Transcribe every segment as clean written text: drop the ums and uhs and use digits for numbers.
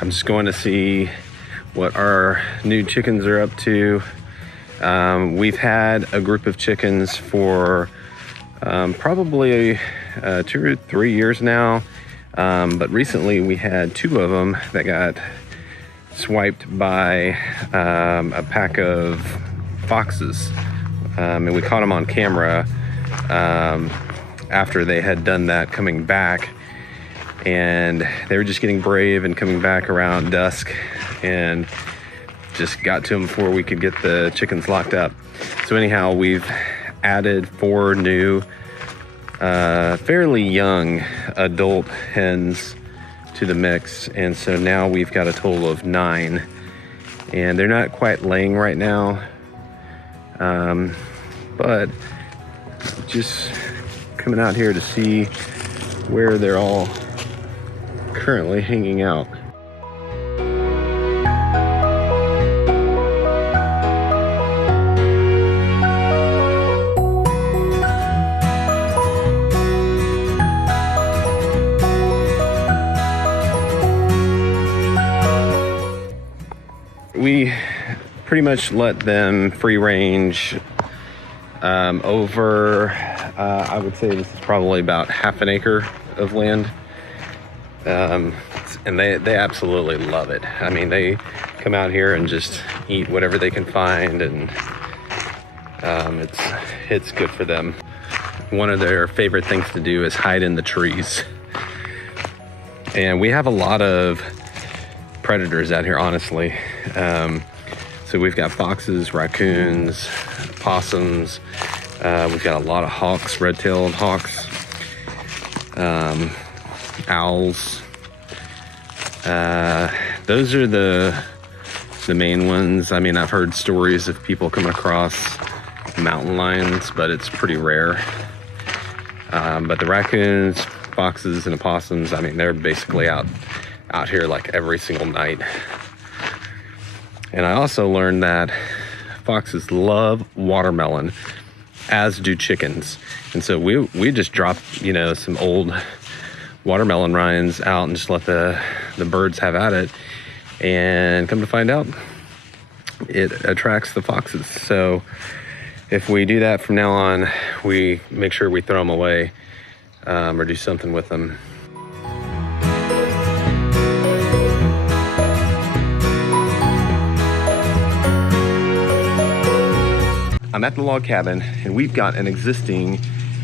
I'm just going to see what our new chickens are up to. We've had a group of chickens for probably 2 or 3 years now, but recently we had 2 of them that got swiped by a pack of foxes, and we caught them on camera after they had done that, coming back, and they were just getting brave and coming back around dusk, and just got to them before we could get the chickens locked up. So anyhow, we've added 4 new fairly young adult hens to the mix, and so now we've got a total of 9, and they're not quite laying right now, but just coming out here to see where they're all currently hanging out. We pretty much let them free range over, I would say this is probably about half an acre of land. And they absolutely love it. I mean, they come out here and just eat whatever they can find, and it's good for them. One of their favorite things to do is hide in the trees. And we have a lot of predators out here, honestly. So we've got foxes, raccoons, possums. We've got a lot of hawks, red-tailed hawks, owls. Those are the main ones. I mean, I've heard stories of people coming across mountain lions, but it's pretty rare. But the raccoons, foxes, and opossums, I mean, they're basically out here like every single night. And I also learned that foxes love watermelon, as do chickens. And so we just dropped, some old watermelon rinds out and just let the birds have at it. And come to find out, it attracts the foxes. So if we do that from now on, we make sure we throw them away, or do something with them. I'm at the log cabin, and we've got an existing,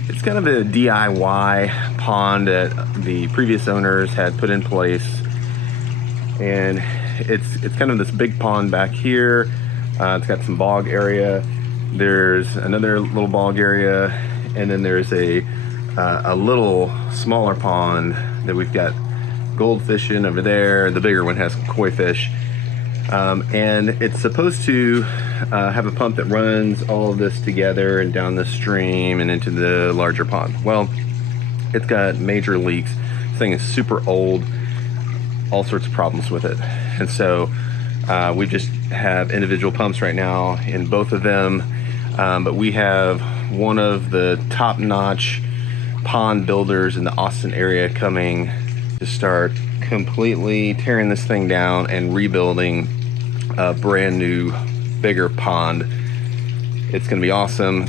it's kind of a DIY pond that the previous owners had put in place. And it's kind of this big pond back here. It's got some bog area. There's another little bog area, and then there's a little smaller pond that we've got goldfish in over there. The bigger one has koi fish. And it's supposed to have a pump that runs all of this together and down the stream and into the larger pond. Well, it's got major leaks. This thing is super old, all sorts of problems with it. And so we just have individual pumps right now in both of them. But we have one of the top-notch pond builders in the Austin area coming to start completely tearing this thing down and rebuilding a brand new, bigger pond. It's gonna be awesome.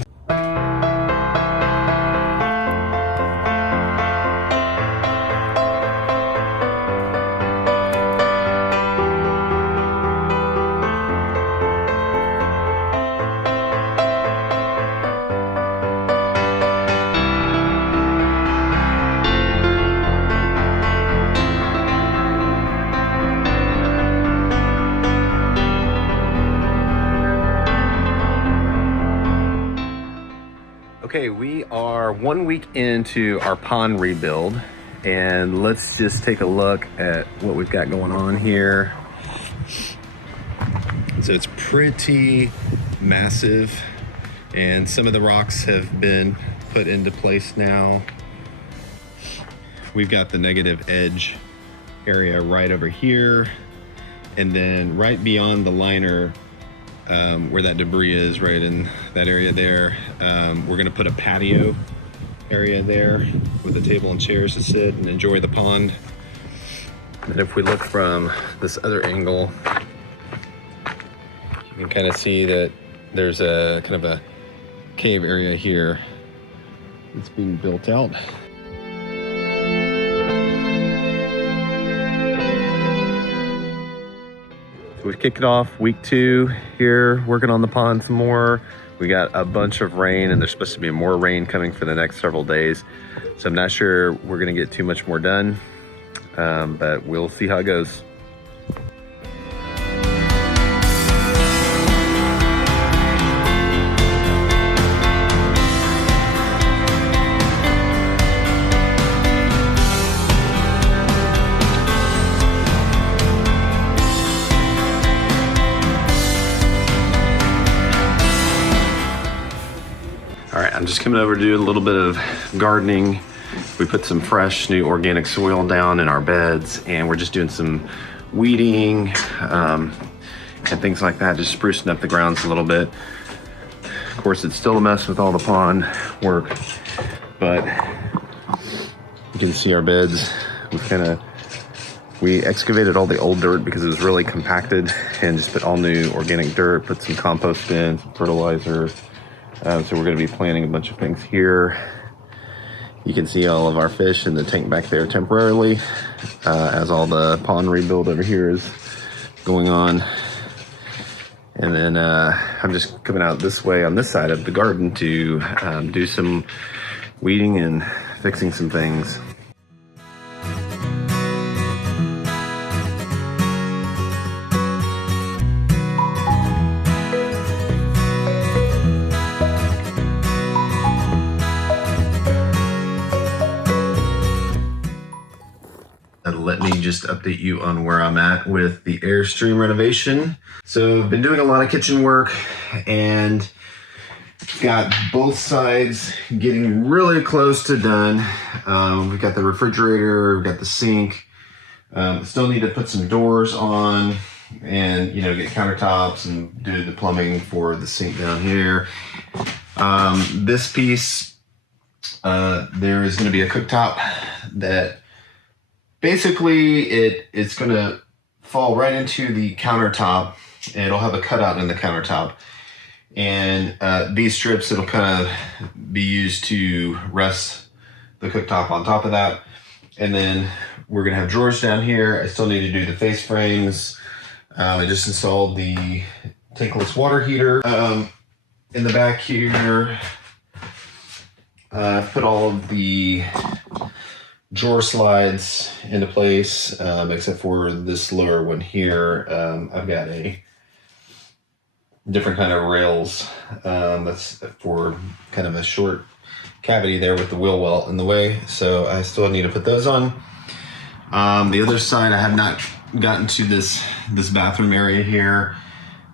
Okay, we are 1 week into our pond rebuild, and let's just take a look at what we've got going on here. So it's pretty massive, and some of the rocks have been put into place now. We've got the negative edge area right over here, and then right beyond the liner, where that debris is, right in that area there, we're gonna put a patio area there with a table and chairs to sit and enjoy the pond. And if we look from this other angle, you can kind of see that there's a kind of a cave area here that's being built out. So we've kicked it off week 2 here, working on the pond some more. We got a bunch of rain, and there's supposed to be more rain coming for the next several days. So I'm not sure we're gonna get too much more done, but we'll see how it goes. All right, I'm just coming over to do a little bit of gardening. We put some fresh new organic soil down in our beds, and we're just doing some weeding and things like that, just sprucing up the grounds a little bit. Of course, it's still a mess with all the pond work, but you can see our beds. We excavated all the old dirt because it was really compacted, and just put all new organic dirt, put some compost in, some fertilizer. So we're going to be planting a bunch of things here. You can see all of our fish in the tank back there temporarily, as all the pond rebuild over here is going on. And then I'm just coming out this way on this side of the garden to do some weeding and fixing some things. Let me just update you on where I'm at with the Airstream renovation. So I've been doing a lot of kitchen work, and got both sides getting really close to done. We've got the refrigerator, we've got the sink. Still need to put some doors on, and get countertops and do the plumbing for the sink down here. This piece, there is going to be a cooktop that basically it's going to fall right into the countertop, and it'll have a cutout in the countertop. And these strips, it'll kind of be used to rest the cooktop on top of that. And then we're going to have drawers down here. I still need to do the face frames. I just installed the tankless water heater. In the back here, I've put all of the drawer slides into place, except for this lower one here. I've got a different kind of rails that's for kind of a short cavity there with the wheel well in the way, so I still need to put those on. The other side, I have not gotten to this bathroom area here,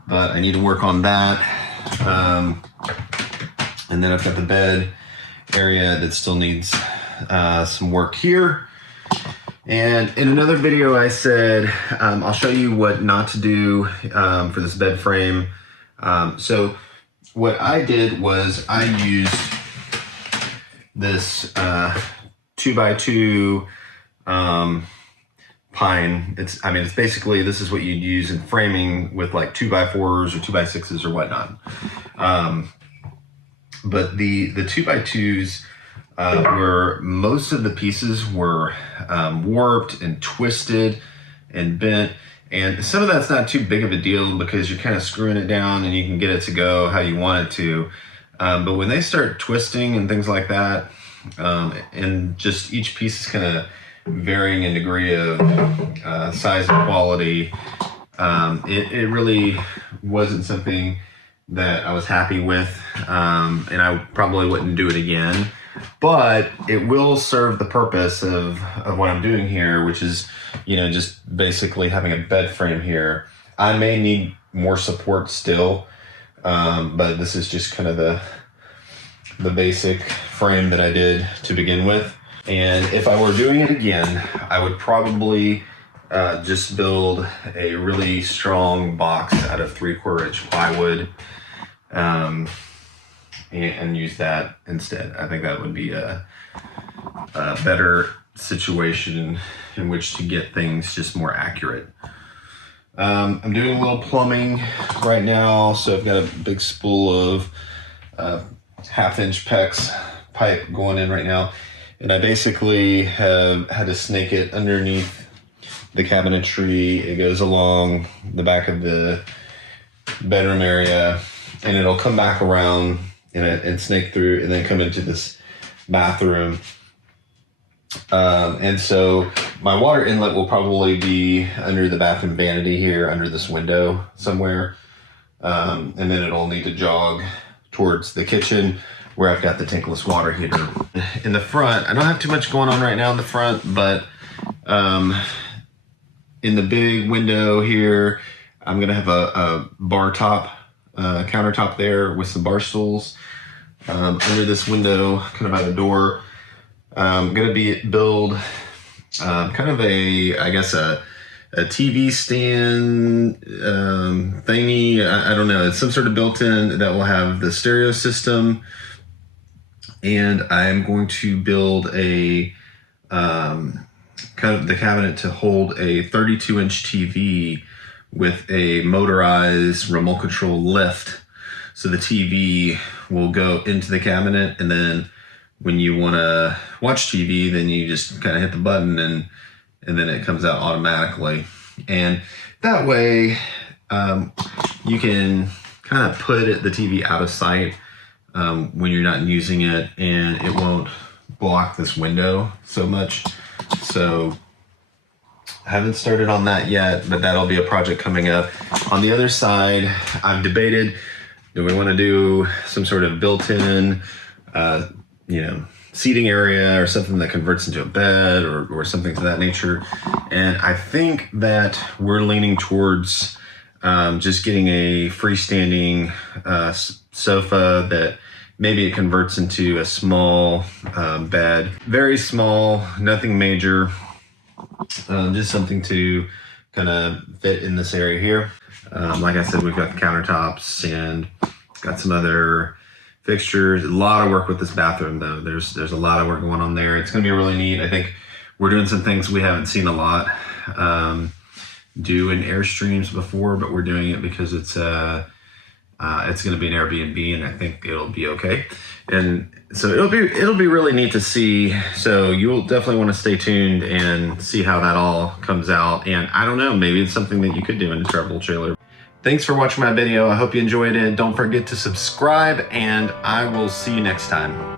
but I need to work on that. And then I've got the bed area that still needs some work here. And in another video I said I'll show you what not to do for this bed frame. So what I did was I used this 2x2 pine. It's basically, this is what you'd use in framing with like 2x4s or 2x6s or whatnot. But the 2x2s where most of the pieces were warped and twisted and bent, and some of that's not too big of a deal because you're kind of screwing it down and you can get it to go how you want it to. But when they start twisting and things like that, and just each piece is kind of varying in degree of size and quality, it really wasn't something that I was happy with, and I probably wouldn't do it again. But it will serve the purpose of what I'm doing here, which is, just basically having a bed frame here. I may need more support still, but this is just kind of the basic frame that I did to begin with. And if I were doing it again, I would probably just build a really strong box out of 3/4 inch plywood, and use that instead. I think that would be a better situation in which to get things just more accurate. I'm doing a little plumbing right now, so I've got a big spool of 1/2-inch PEX pipe going in right now, and I basically have had to snake it underneath the cabinetry. It goes along the back of the bedroom area, and it'll come back around and snake through and then come into this bathroom. And so my water inlet will probably be under the bathroom vanity here, under this window somewhere. And then it'll need to jog towards the kitchen where I've got the tankless water heater. In the front, I don't have too much going on right now in the front, but in the big window here, I'm gonna have a bar top, countertop there with some bar stools. Under this window, kind of by the door, I'm gonna build kind of I guess a TV stand thingy. I don't know. It's some sort of built-in that will have the stereo system, and I'm going to build a kind of the cabinet to hold a 32-inch TV with a motorized remote control lift. So the TV will go into the cabinet, and then when you want to watch TV, then you just kind of hit the button and then it comes out automatically. And that way you can kind of put the TV out of sight when you're not using it, and it won't block this window so much. So I haven't started on that yet, but that'll be a project coming up. On the other side, I've debated, do we want to do some sort of built-in seating area or something that converts into a bed or something to that nature. And I think that we're leaning towards just getting a freestanding sofa that maybe it converts into a small bed. Very small, nothing major, just something to kind of fit in this area here. Like I said, we've got the countertops and got some other fixtures. A lot of work with this bathroom though. There's a lot of work going on there. It's gonna be really neat. I think we're doing some things we haven't seen a lot do in Airstreams before, but we're doing it because it's gonna be an Airbnb, and I think it'll be okay. And so it'll be really neat to see. So you'll definitely want to stay tuned and see how that all comes out. And I don't know, maybe it's something that you could do in a travel trailer. Thanks for watching my video. I hope you enjoyed it. Don't forget to subscribe, and I will see you next time.